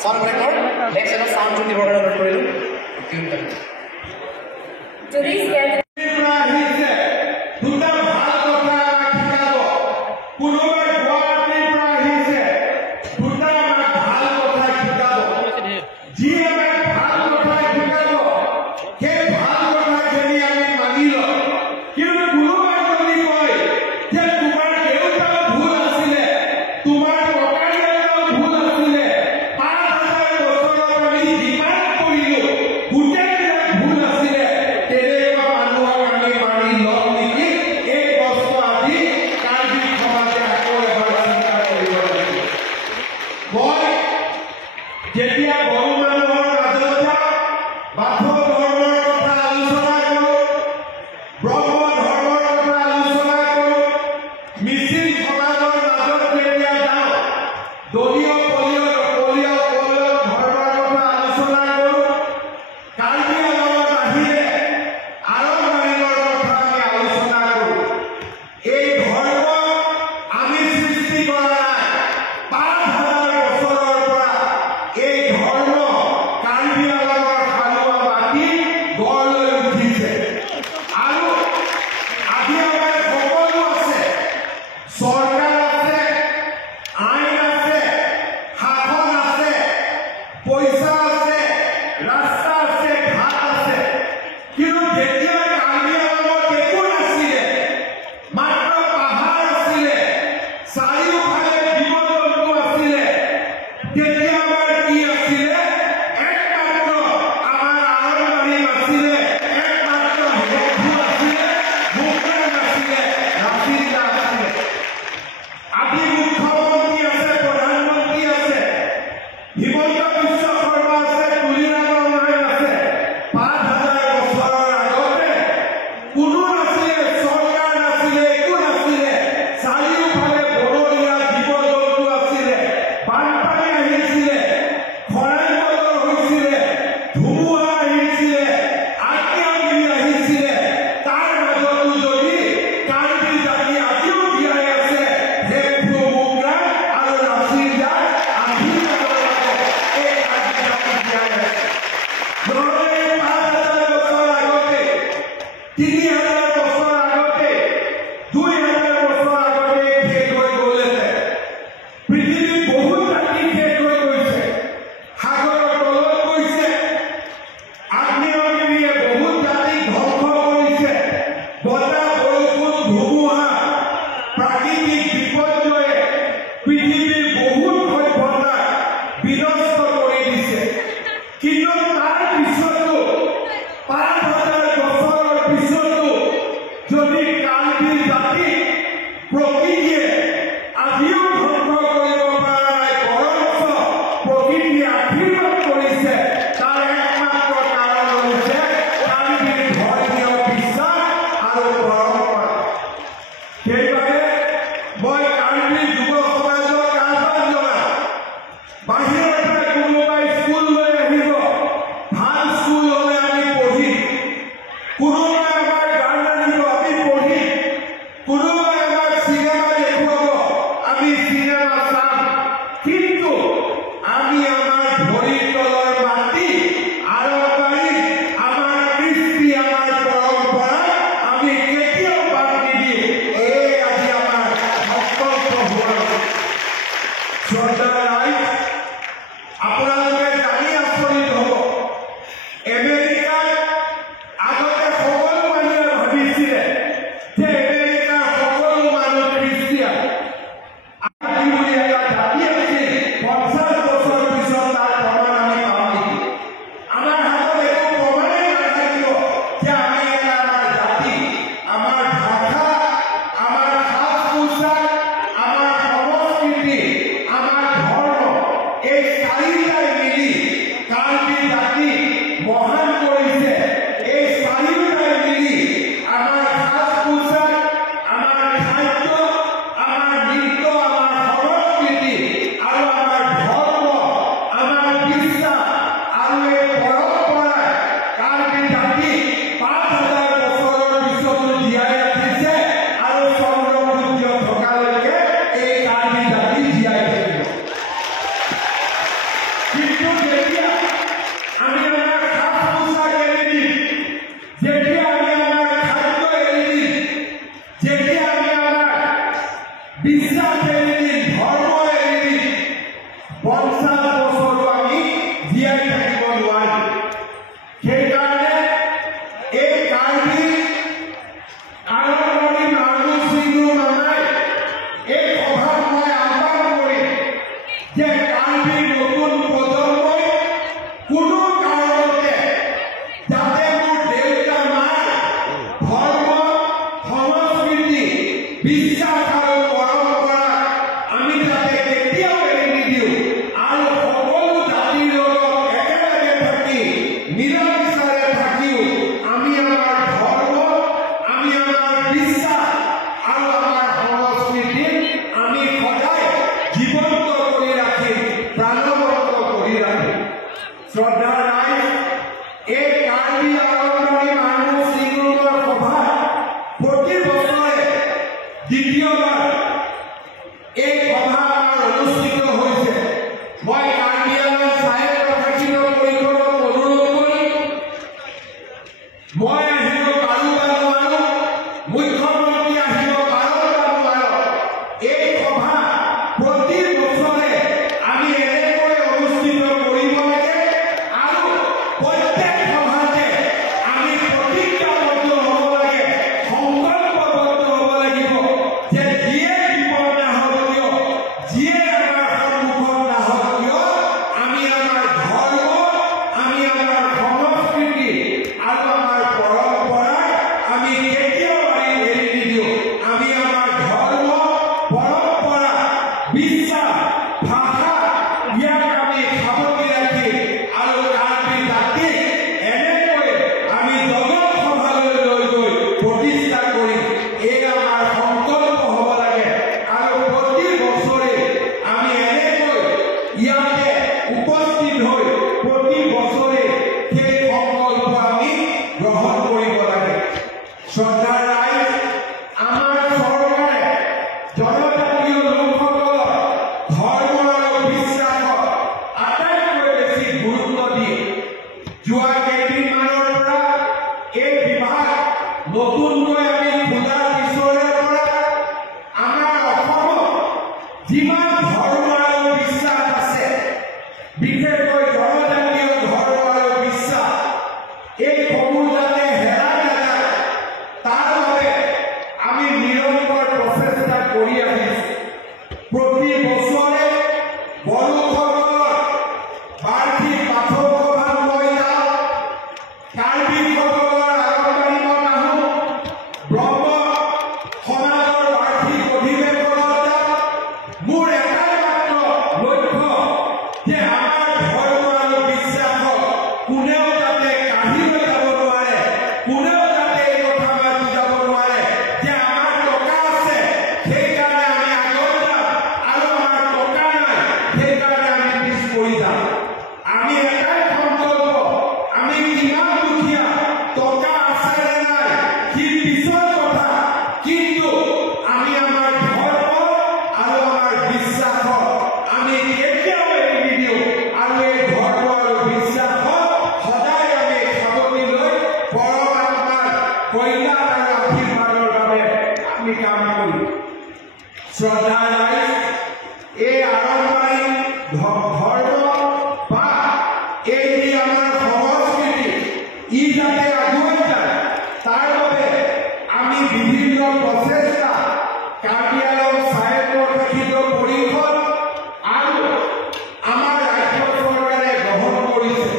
Sound ব্ৰেকৰ next এটা sound দিবৰ কাৰণে অনুৰোধ কৰিলোঁ বিশ্বাস এৰি ধৰ্ম এৰি 50 বছৰো আমি জীয়াই থাকিব নোৱাৰিম। সেইকাৰণে এই কাৰ্বি আৰম্ভণি মানুহ সিংহ মামাই এই সভাত মই আহ্বান কৰিম যে কাৰ্বি নতুন প্ৰজন্মই কোনো কাৰণতে যাতে মোৰ দেউতা মাৰ ধৰ্ম সংস্কৃতি বিশ্বাস আৰু পৰম্পৰা আমি যাতে কেতিয়াও এৰি নিদিওঁ আৰু সকলো জাতিৰ লগত একেলগে থাকি মিলামিছাৰে থাকিও আমি আমাৰ ধৰ্ম আমি আমাৰ বিশ্বাস আৰু আমাৰ সংস্কৃতি আমি সদায় জীৱন্ত কৰি ৰাখিম, প্ৰাণৱন্ত কৰি ৰাখিম। শ্ৰদ্ধা ৰাইজ, এই কাৰ্বি আৰম্ভণি মানুহ সিংহৰ সভা প্ৰতি বছৰে দ্বিতীয়বাৰ এই সভা আমাৰ অনুষ্ঠিত হৈছে। মই কাৰ্বি আংলং সাহিত্য শাসিত পৰিষদক অনুৰোধ কৰিম, মই আহিব পাৰোঁ বা নোৱাৰোঁ, মুখ্যমন্ত্ৰী আহিব পাৰোঁ বা নোৱাৰোঁ, এই সভা প্ৰতি বছৰে আমি এনেকৈ অনুষ্ঠিত কৰিব লাগে আৰু প্ৰত্যেক সভাতে আমি প্ৰতিজ্ঞাবদ্ধ হ'ব লাগে, সংকল্পবদ্ধ হ'ব লাগিব যে যিয়ে বিপদ নাহক কিয়, যিয়ে আমাৰ সন্মুখত নাহক কিয়, আমি আমাৰ ধৰ্ম আমি আমাৰ সংস্কৃতি আৰু আমাৰ পৰম্পৰা আমি কেতিয়াও এৰি নিদিওঁ। আমি আমাৰ ধৰ্ম পৰম্পৰা বিশ্বাস ভাষা ইয়াক আমি সামৰি ৰাখি আৰু কাৰ্বি জাতিক এনেকৈ আমি জগত সভালৈ লৈ গৈ প্ৰতিষ্ঠা কৰিম, এই আমাৰ সংকল্প হ'ব লাগে। আৰু প্ৰতি বছৰে আমি এনেকৈ ইয়াতে উপস্থিত হৈ প্ৰতি বছৰে সেই সংকল্প আমি গ্ৰহণ কৰিব লাগে। শ্ৰদ্ধা ৰাইজ, আমাৰ চৰকাৰে জনজাতীয় লোকসকলক ধৰ্ম আৰু বিশ্বাসক আটাইতকৈ বেছি গুৰুত্ব দিয়ে। যোৱা কেইদিনমানৰ পৰা এই বিভাগ নতুনকৈ আমি খোলাৰ পিছৰে পৰা আমাৰ অসমত যিমান ধৰ্ম আৰু বিশ্বাস আছে, বিশেষকৈ জনজাতীয় ধৰ্ম আৰু বিশ্বাস, এইসমূহ যাতে হেৰাই নাযায় তাৰ বাবে আমি নিৰন্তৰ প্ৰচেষ্টা কৰি আহিছোঁ। প্ৰতি বছৰে বড়োসকলৰ বাৰ্ষিক বাথৌ সভাত মই যাওঁ, কাৰ্বিসকলৰ আৰম্ভণিত আহোঁ, ব্ৰহ্ম সমাজৰ বাৰ্ষিক অধিৱেশনত যাওঁ। মোৰ এটাই মাত্ৰ লক্ষ্য যে আমাৰ ধৰ্ম আৰু বিশ্বাসক কোনেও যাতে কাঢ়ি লৈ যাব নোৱাৰে, কোনেও যাতে এই কথা মাতি যাব নোৱাৰে যে আমাৰ টকা আছে সেইকাৰণে আমি আগত যাম আৰু আমাৰ টকা নাই সেইকাৰণে আমি পিছ পৰি যাম। আমি এটাই সংকল্প, আমি কিমান দুখীয়া, টকা আছে নে নাই সি পিছৰ কথা, কিন্তু আমি আমাৰ ধৰ্ম আৰু আমাৰ বিশ্বাসক আমি কেতিয়াও এৰি নিদিওঁ আৰু এই ধৰ্ম আৰু বিশ্বাসক সদায় আমি সাৱটি লৈ পৰমাত্মাৰ কল্যাণ আৰু আশীৰ্বাদৰ বাবে আমি কাম কৰিম। শ্ৰদ্ধা ৰাইজ, এই আৰম্ভণি ধৰ্ম বা এই যি আমাৰ সংস্কৃতি ই যাতে আগুৱাই যায় তাৰ বাবে আমি বিভিন্ন প্ৰচেষ্টা কাৰ্বি আংলং সাহিত্য শাসিত পৰিষদ আৰু আমাৰ ৰাজ্য চৰকাৰে গ্ৰহণ কৰিছে।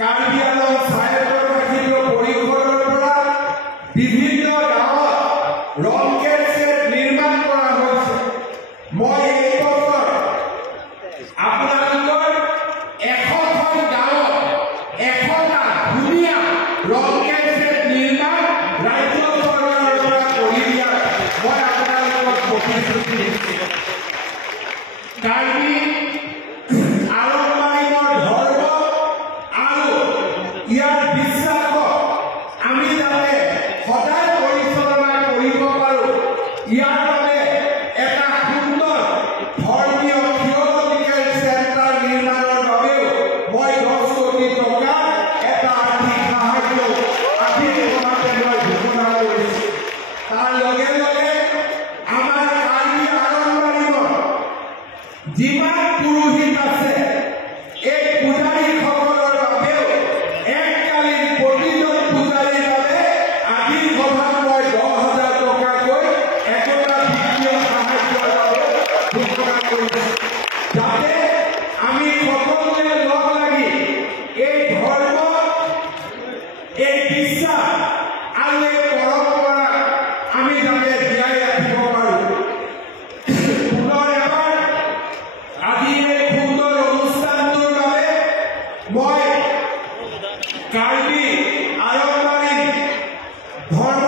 কাৰ্বি আংলং সাহিত্য শাসিত পৰিষদৰ পৰা বিভিন্ন গাঁৱত ৰংকেৰ ছেট নিৰ্মাণ কৰা হৈছে। মই এই বছৰ আপোনালোকৰ 100খন গাঁৱত 100টা ধুনীয়া ৰংকেৰ ছেট নিৰ্মাণ ৰাজ্য চৰকাৰৰ পৰা কৰি দিয়াৰ মই আপোনালোকক প্ৰতিশ্ৰুতি দিছোঁ। কাৰ্বি আৰম্ভণিৰ ধৰ্ম আৰু ইয়াৰ বিশ্বাসক আমি যাতে সদায় পৰিচালনা কৰিব পাৰোঁ, ইয়াৰ বাবে এটা সুন্দৰ ধৰ্মীয় থিওলজিকেল চেণ্টাৰ নিৰ্মাণৰ বাবেও মই 10 কোটি টকা এটা আৰ্থিক সাহায্য আৰ্থিক সমাজে মই ঘোষণা কৰিছোঁ। তাৰ লগে লগে আমাৰ কাৰ্বি আৰম্ভণি যিমান পুৰোহিত আছে এই পূজাৰীসকলৰ বাবেও এককালীন প্ৰতিজন পূজাৰীৰ বাবে আজি সভাত মই 10,000 টকাকৈ একোটা বিত্তীয় সাহায্যৰ বাবে ঘোষণা কৰিছোঁ যাতে আমি সকলোৱে লগ লাগি এই ধৰ্ম এই বিশ্বাস আৰু এই পৰম্পৰা আমি যাতে জীয়াই ৰাখিব পাৰোঁ পুনৰ এবাৰ আজি এই সুন্দৰ অনুষ্ঠানটোৰ বাবে মই কাৰ্বি আৰম্বাৰী ধৰ্ম